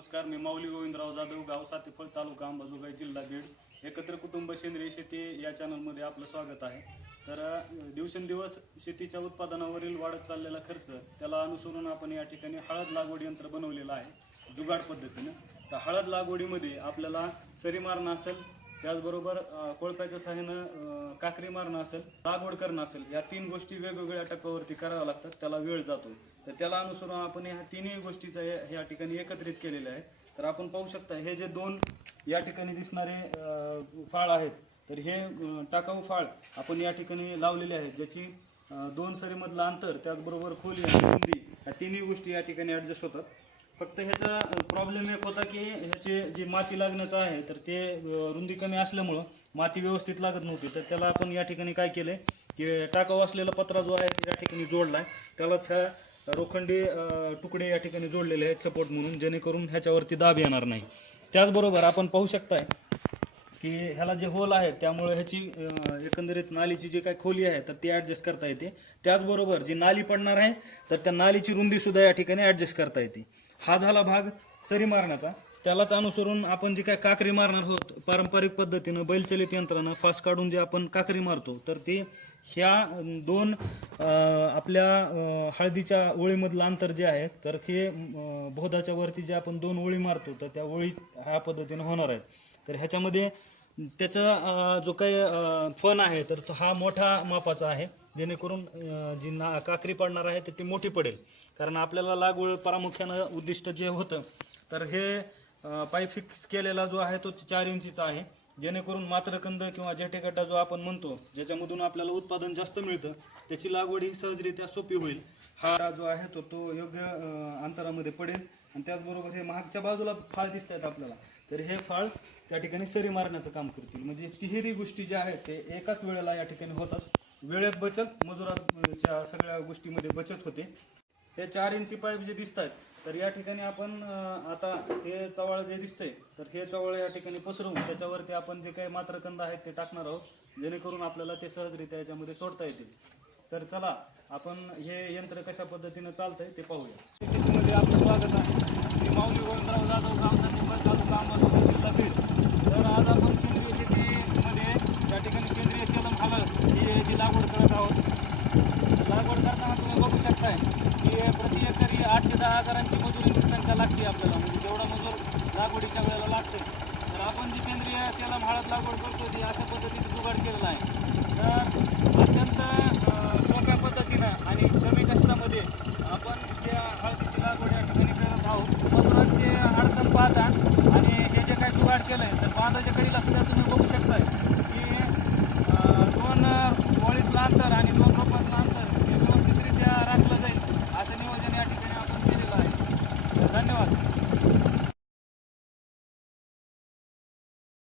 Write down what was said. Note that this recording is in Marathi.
नमस्कार मी माऊली गोविंदराव जाधव गाव सातेफळ तालुका अंबाजोगाई जिल्हा बीड. एकत्र कुटुंब सेंद्रिय शेती या चॅनलमध्ये आपलं स्वागत आहे. तर दिवसेंदिवस शेतीच्या उत्पादनावरील वाढत चाललेला खर्च त्याला अनुसरून आपण या ठिकाणी हळद लागवड यंत्र बनवलेलं आहे जुगाड पद्धतीनं. तर हळद लागवडीमध्ये आपल्याला सरी असेल त्याचबरोबर कोळप्याच्या सहाय्यानं काकरी मारणं असेल लागवड करणं असेल या तीन गोष्टी वेगवेगळ्या टप्प्यावरती कराव्या लागतात त्याला वेळ जातो. तर त्याला अनुसरून आपण ह्या तिन्ही गोष्टीचा या ठिकाणी एकत्रित केलेल्या आहे तर आपण पाहू शकता हे जे दोन या ठिकाणी दिसणारे फाळ आहेत तर हे टाकाऊ फाळ आपण या ठिकाणी लावलेले आहेत ज्याची दोन सरीमधलं अंतर त्याचबरोबर खोली आणि रुंदी या तिन्ही गोष्टी या ठिकाणी ॲडजस्ट होतात. फक्त ह्याचा प्रॉब्लेम एक होता की ह्याचे जे माती लागण्याचं आहे तर ते रुंदी कमी असल्यामुळं माती व्यवस्थित लागत नव्हती. तर त्याला आपण या ठिकाणी काय केलं की टाकाऊ असलेला पत्रा जो आहे या ठिकाणी आहे त्यालाच ह्या रोखंडी तुकडे या ठिकाणी जोडलेले आहेत सपोर्ट म्हणून जेणेकरून ह्याच्यावरती दाब येणार नाही. त्याचबरोबर आपण पाहू शकताय की ह्याला जे होल आहे त्यामुळे ह्याची एकंदरीत नालीची जी काही खोली आहे तर ती ॲडजस्ट करता येते. त्याचबरोबर जी नाली पडणार आहे तर त्या नालीची रुंदीसुद्धा या ठिकाणी ॲडजस्ट करता येते. हा झाला भाग सरी मारण्याचा. त्यालाच अनुसरून आपण जे काय काकरी मारणार आहोत पारंपरिक पद्धतीनं बैलचलित यंत्रानं फास काढून जे आपण काकरी मारतो तर ते ह्या दोन आपल्या हळदीच्या ओळीमधलं अंतर जे आहे तर ते बोधाच्या वरती जे आपण दोन ओळी मारतो तर त्या ओळी ह्या पद्धतीनं होणार आहेत. तर ह्याच्यामध्ये त्याचा जो काही फन फण आहे तर तो हा मोठा मापाचा आहे. जेणेकरून जी ना काकरी पडणार आहे तर ती मोठी पडेल. कारण आपल्याला लागवड प्रामुख्यानं उद्दिष्ट जे होतं तर हे पाय पाईप फिक्स केलेला जो आहे तो चार इंचीचा आहे. जेणेकरून मात्रकंद किंवा जेठेगड्डा जो आपण म्हणतो ज्याच्यामधून आपल्याला उत्पादन जास्त मिळतं त्याची लागवड ही सहजरित्या सोपी होईल. हा जो आहे तो तो योग्य अंतरामध्ये पडेल. आणि त्याचबरोबर हे महागच्या बाजूला फाळ दिसत आहेत आपल्याला. तर हे फाळ त्या ठिकाणी सरी मारण्याचं काम करतील. म्हणजे तिहेरी गोष्टी ज्या आहेत ते एकाच वेळेला या ठिकाणी होतात. वेळेत बचत मजुराच्या सगळ्या गोष्टीमध्ये बचत होते. हे चार इंची पाईप जे दिसत आहेत तर या ठिकाणी आपण आता हे चवळ जे दिसतंय तर हे चवळ या ठिकाणी पसरवून त्याच्यावरती आपण जे काही मात्रकंद आहेत ते टाकणार आहोत जेणेकरून आपल्याला ते सहजरित्या याच्यामध्ये सोडता येतील. तर चला आपण हे यंत्र कशा पद्धतीनं चालतंय ते पाहूया. शेतीमध्ये आपलं स्वागत आहे. मी माऊली गोविंदराव जाधव गावसाठी तालुका अंबाजोगाई जिल्हा बीड तर आज आपण सेंद्रिय शेतीमध्ये त्या ठिकाणी सेंद्रिय शेलम हळद ही जी लागवड करत आहोत लागवड करताना तुम्ही बघू शकताय की प्रति एकरी आठ ते दहा हजारांची मजुरीची संख्या लागते आपल्याला. म्हणजे जेवढा मजूर लागवडीच्या वेळेला लागते. तर आपण जी सेंद्रिय सेलम हळद लागवड करतो ती अशा पद्धतीचं जुगाड केलेला आहे. तर अत्यंत